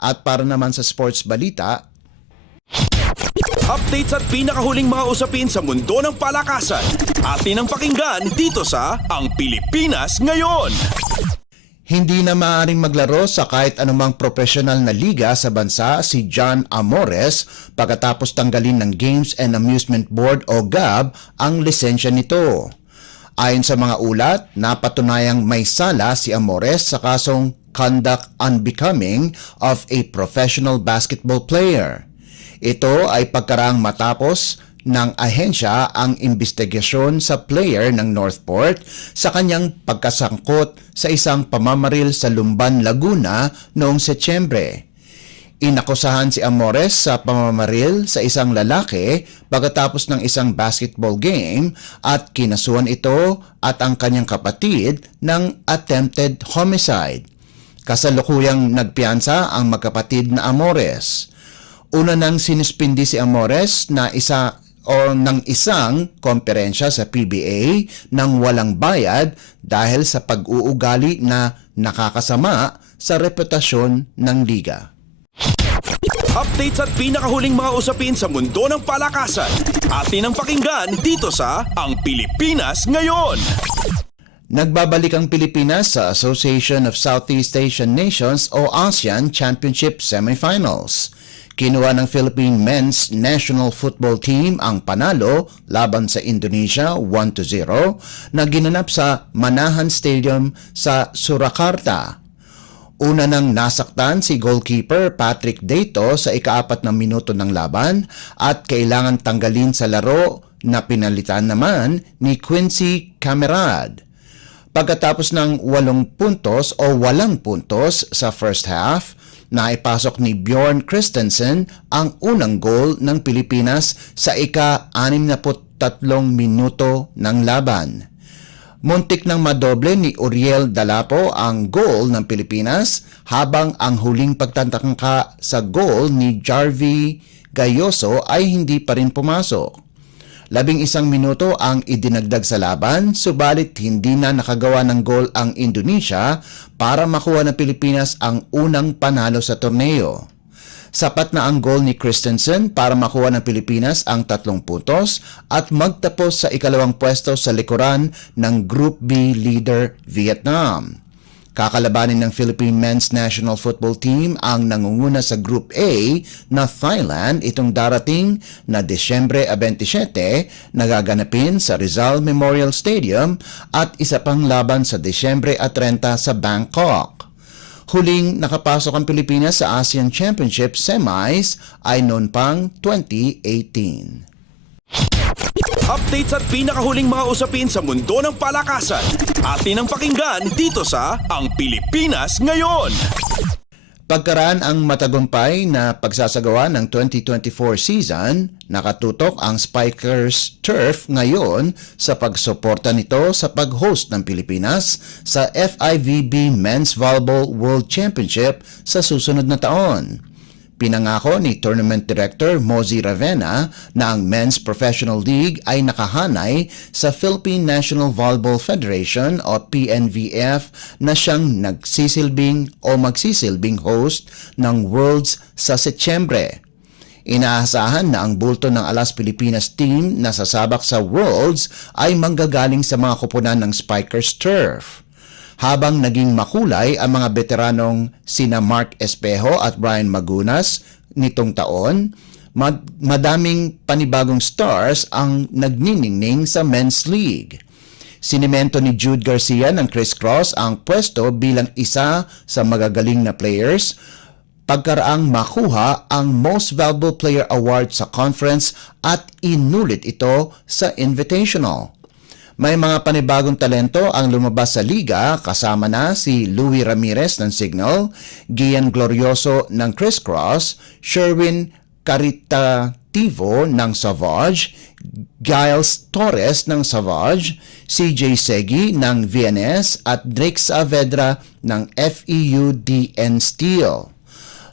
At para naman sa sports balita, Updates at pinakahuling mga usapin sa mundo ng palakasan. Atin ang pakinggan dito sa Ang Pilipinas Ngayon. hindi na maaaring maglaro sa kahit anumang profesional na liga sa bansa si John Amores pagkatapos tanggalin ng Games and Amusement Board o GAB ang lisensya nito. Ayon sa mga ulat, napatunayang may sala si Amores sa kasong conduct unbecoming of a professional basketball player. Ito ay pagkaraang matapos ng ahensya ang investigasyon sa player ng Northport sa kanyang pagkasangkot sa isang pamamaril sa Lumban, Laguna noong Setyembre. Inakusahan si Amores sa pamamaril sa isang lalaki pagkatapos ng isang basketball game at kinasuhan ito at ang kanyang kapatid ng attempted homicide. Kasalukuyang nagpiyansa ang magkapatid na Amores. Una nang sinuspindi si Amores ng isang komperensya sa PBA nang walang bayad dahil sa pag-uugali na nakakasama sa reputasyon ng liga. Updates at pinakahuling mga usapin sa mundo ng palakasan. Atin ang pakinggan dito sa Ang Pilipinas Ngayon. Nagbabalik ang Pilipinas sa Association of Southeast Asian Nations o ASEAN Championship Semifinals. Kinuha ng Philippine Men's National Football Team ang panalo laban sa Indonesia 1-0 na ginanap sa Manahan Stadium sa Surakarta. Una nang nasaktan si goalkeeper Patrick Dato sa ika-4 na minuto ng laban at kailangan tanggalin sa laro na pinalitan naman ni Quincy Camerad. Pagkatapos ng 8 puntos o walang puntos sa first half, naipasok ni Bjorn Christensen ang unang goal ng Pilipinas sa ika-63 minuto ng laban. Muntik nang madoble ni Uriel Dalapo ang goal ng Pilipinas habang ang huling pagtatangka sa goal ni Jarvie Gayoso ay hindi pa rin pumasok. 11 minuto ang idinagdag sa laban, subalit hindi na nakagawa ng goal ang Indonesia para makuha ng Pilipinas ang unang panalo sa torneo. Sapat na ang goal ni Christensen para makuha ng Pilipinas ang 3 puntos at magtapos sa ikalawang pwesto sa likuran ng Group B leader Vietnam. Kakalabanin ng Philippine Men's National Football Team ang nangunguna sa Group A na Thailand itong darating na Disyembre 27 na gaganapin sa Rizal Memorial Stadium at isa pang laban sa Disyembre 30 sa Bangkok. Huling nakapasok ang Pilipinas sa ASEAN Championship Semis ay noon pang 2018. Updates at pinakahuling mga usapin sa mundo ng palakasan. Atin ang pakinggan dito sa Ang Pilipinas Ngayon. Pagkaraan ang matagumpay na pagsasagawa ng 2024 season, nakatutok ang Spikers Turf ngayon sa pagsuporta nito sa pag-host ng Pilipinas sa FIVB Men's Volleyball World Championship sa susunod na taon. Pinangako ni Tournament Director Mozi Ravena na ang Men's Professional League ay nakahanay sa Philippine National Volleyball Federation o PNVF na siyang magsisilbing host ng Worlds sa Setyembre. Inaasahan na ang bulto ng Alas Pilipinas team na sasabak sa Worlds ay manggagaling sa mga koponan ng Spikers Turf. Habang naging makulay ang mga veteranong sina Mark Espejo at Brian Magunas nitong taon, madaming panibagong stars ang nagniningning sa Men's League. Sinimento ni Jude Garcia ng Criss Cross ang pwesto bilang isa sa magagaling na players pagkaraang makuha ang Most Valuable Player Award sa conference at inulit ito sa Invitational. May mga panibagong talento ang lumabas sa liga kasama na si Louie Ramirez ng Signal, Gian Glorioso ng Criss Cross, Sherwin Caritativo ng Savage, Giles Torres ng Savage, CJ Segi ng VNS at Drake Saavedra ng FEU-DN Steel.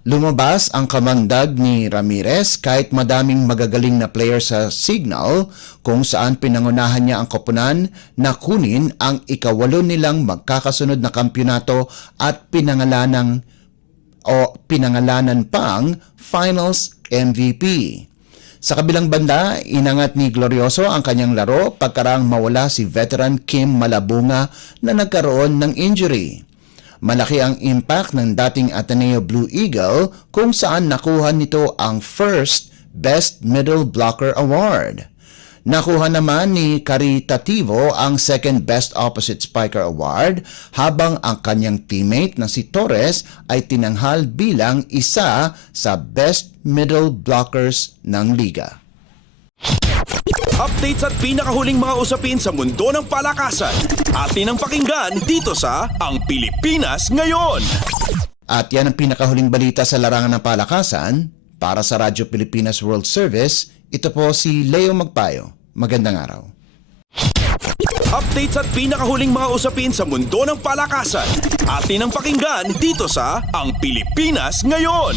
Lumabas ang kamandag ni Ramirez kahit madaming magagaling na player sa Signal kung saan pinangunahan niya ang koponan na kunin ang ika-8 nilang magkakasunod na kampyonato at pinangalanang o pinangalanan pang Finals MVP. Sa kabilang banda, inangat ni Glorioso ang kanyang laro pagkarang mawala si veteran Kim Malabunga na nagkaroon ng injury. Malaki ang impact ng dating Ateneo Blue Eagle kung saan nakuha nito ang first Best Middle Blocker Award. Nakuha naman ni Caritativo ang second Best Opposite Spiker Award habang ang kanyang teammate na si Torres ay tinanghal bilang isa sa Best Middle Blockers ng liga. Updates at pinakahuling mga usapin sa mundo ng palakasan. Atin ang pakinggan dito sa Ang Pilipinas Ngayon. At yan ang pinakahuling balita sa larangan ng palakasan. Para sa Radyo Pilipinas World Service, ito po si Leo Magpayo. Magandang araw. Updates at pinakahuling mga usapin sa mundo ng palakasan. Atin ang pakinggan dito sa Ang Pilipinas Ngayon.